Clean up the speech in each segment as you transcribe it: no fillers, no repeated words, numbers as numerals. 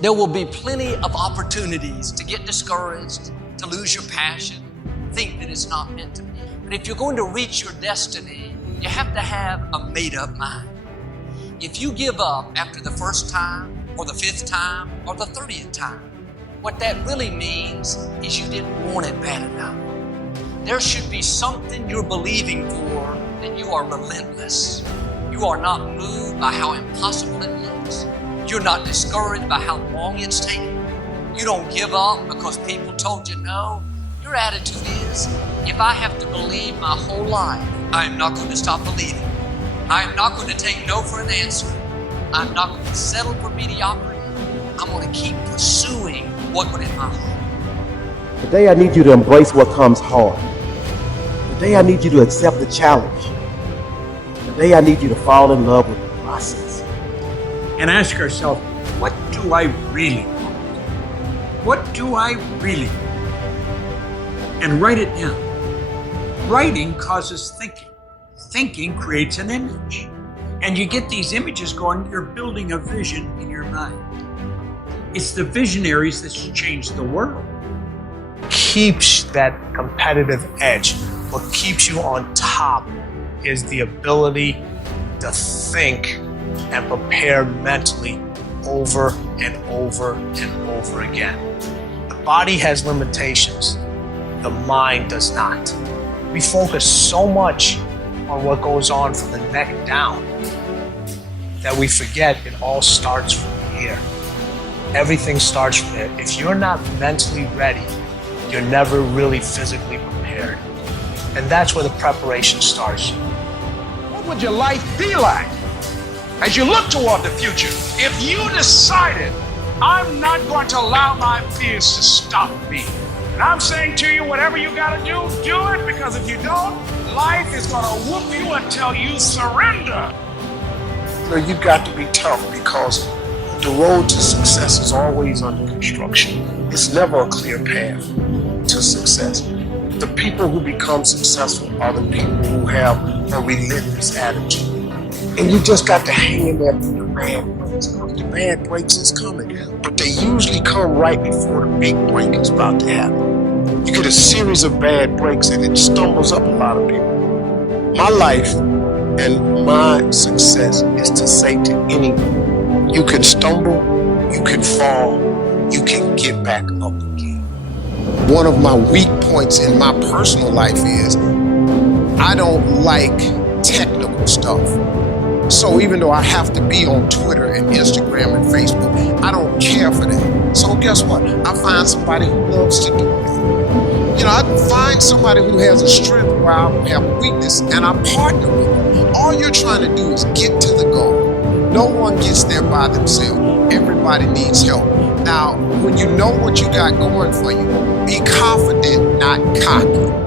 There will be plenty of opportunities to get discouraged, to lose your passion, think that it's not meant to be. But if you're going to reach your destiny, you have to have a made-up mind. If you give up after the first time, or the 5th time, or the 30th time, what that really means is you didn't want it bad enough. There should be something you're believing for, and you are relentless. You are not moved by how impossible it looks. You're not discouraged by how long it's taken. You don't give up because people told you no. Your attitude is, if I have to believe my whole life, I am not going to stop believing. I am not going to take no for an answer. I'm not going to settle for mediocrity. I'm going to keep pursuing what put in my heart. Today I need you to embrace what comes hard. Today I need you to accept the challenge. Today I need you to fall in love with the process. And ask yourself, what do I really want? What do I really want? And write it down. Writing causes thinking. Thinking creates an image. And you get these images going, you're building a vision in your mind. It's the visionaries that should change the world. Keeps that competitive edge. What keeps you on top is the ability to think and prepare mentally over and over and over again. The body has limitations. The mind does not. We focus so much on what goes on from the neck down that we forget it all starts from here. Everything starts from here. If you're not mentally ready, you're never really physically prepared. And that's where the preparation starts. What would your life be like as you look toward the future if you decided, I'm not going to allow my fears to stop me? And I'm saying to you, whatever you got to do it, because if you don't, life is going to whoop you until you surrender. You got to be tough because the road to success is always under construction. It's never a clear path to success. The people who become successful are the people who have a relentless attitude. And you just got to hang in there through the bad breaks. The bad breaks is coming, but they usually come right before the big break is about to happen. You get a series of bad breaks and it stumbles up a lot of people. My life and my success is to say to anyone, you can stumble, you can fall, you can get back up again. One of my weak points in my personal life is I don't like technical stuff. So even though I have to be on Twitter and Instagram and Facebook, I don't care for that. So guess what? I find somebody who loves to do that. I find somebody who has a strength where I have a weakness and I partner with them. All you're trying to do is get to the goal. No one gets there by themselves. Everybody needs help. Now, when you know what you got going for you, be confident, not cocky.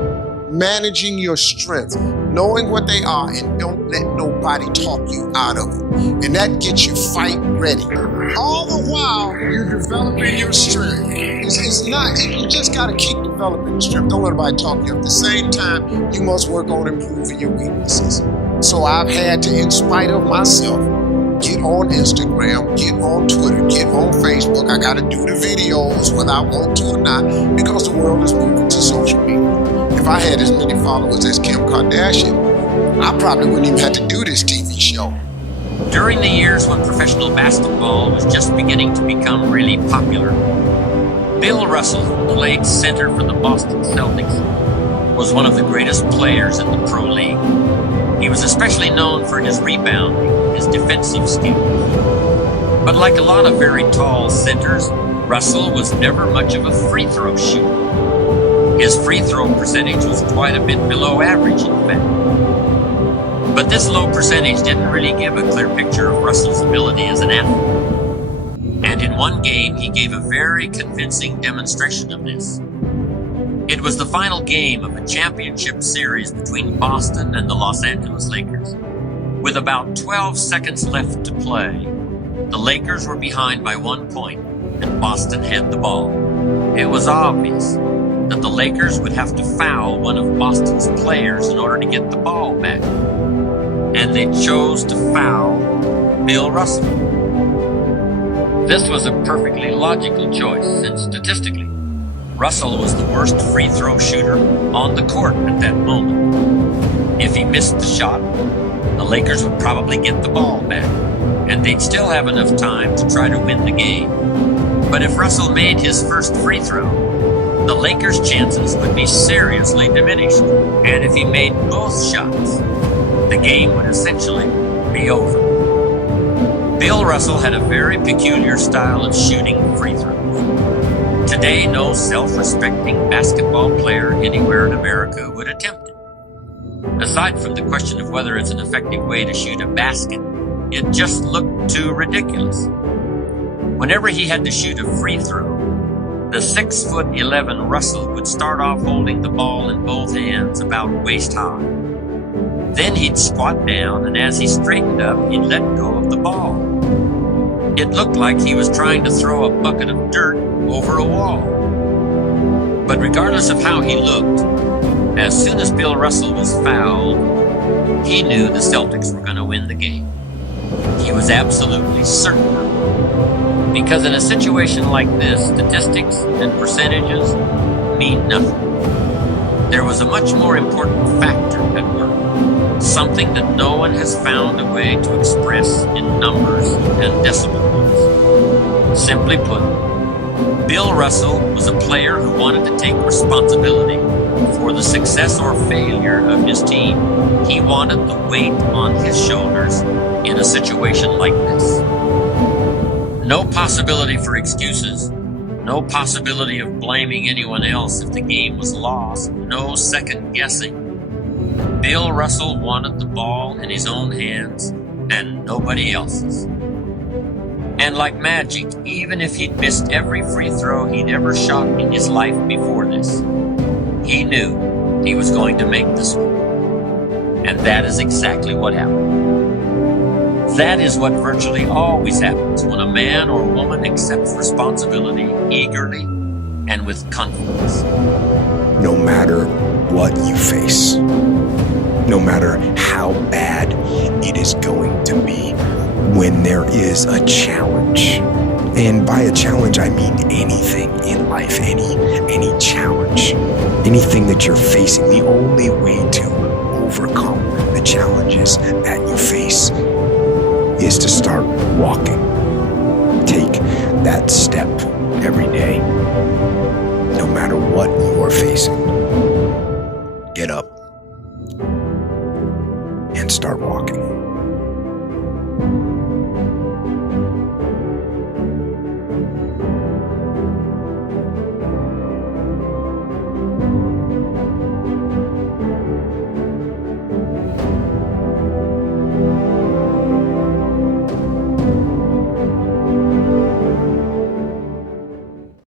Managing your strengths, knowing what they are, and don't let nobody talk you out of it. And that gets you fight ready. All the while, you're developing your strength. It's not, you just got to keep developing your strength. Don't let nobody talk you up. At the same time, you must work on improving your weaknesses. So I've had to, in spite of myself, get on Instagram, get on Twitter, get on Facebook. I got to do the videos whether I want to or not because the world is moving to social media. If I had as many followers as Kim Kardashian, I probably wouldn't even have to do this TV show. During the years when professional basketball was just beginning to become really popular, Bill Russell, who played center for the Boston Celtics, was one of the greatest players in the pro league. He was especially known for his rebounding, his defensive skills. But like a lot of very tall centers, Russell was never much of a free throw shooter. His free throw percentage was quite a bit below average, in fact. But this low percentage didn't really give a clear picture of Russell's ability as an athlete. And in one game, he gave a very convincing demonstration of this. It was the final game of a championship series between Boston and the Los Angeles Lakers. With about 12 seconds left to play, the Lakers were behind by 1 point, and Boston had the ball. It was obvious that the Lakers would have to foul one of Boston's players in order to get the ball back. And they chose to foul Bill Russell. This was a perfectly logical choice, since statistically, Russell was the worst free throw shooter on the court at that moment. If he missed the shot, the Lakers would probably get the ball back, and they'd still have enough time to try to win the game. But if Russell made his first free throw, the Lakers' chances would be seriously diminished, and if he made both shots, the game would essentially be over. Bill Russell had a very peculiar style of shooting free throws. Today, no self-respecting basketball player anywhere in America would attempt it. Aside from the question of whether it's an effective way to shoot a basket, it just looked too ridiculous. Whenever he had to shoot a free throw, the 6'11" Russell would start off holding the ball in both hands about waist high. Then he'd squat down, and as he straightened up, he'd let go of the ball. It looked like he was trying to throw a bucket of dirt over a wall. But regardless of how he looked, as soon as Bill Russell was fouled, he knew the Celtics were going to win the game. He was absolutely certain of it. Because in a situation like this, statistics and percentages mean nothing. There was a much more important factor at work, something that no one has found a way to express in numbers and decimal points. Simply put, Bill Russell was a player who wanted to take responsibility for the success or failure of his team. He wanted the weight on his shoulders in a situation like this. No possibility for excuses, no possibility of blaming anyone else if the game was lost, no second guessing. Bill Russell wanted the ball in his own hands and nobody else's. And like magic, even if he'd missed every free throw he'd ever shot in his life before this, he knew he was going to make this one. And that is exactly what happened. That is what virtually always happens when a man or woman accepts responsibility eagerly and with confidence. No matter what you face, no matter how bad it is going to be, when there is a challenge, and by a challenge I mean anything in life, any challenge, anything that you're facing, the only way to overcome the challenges that you face is to start walking. Take that step every day, no matter what you are facing. Get up and start walking.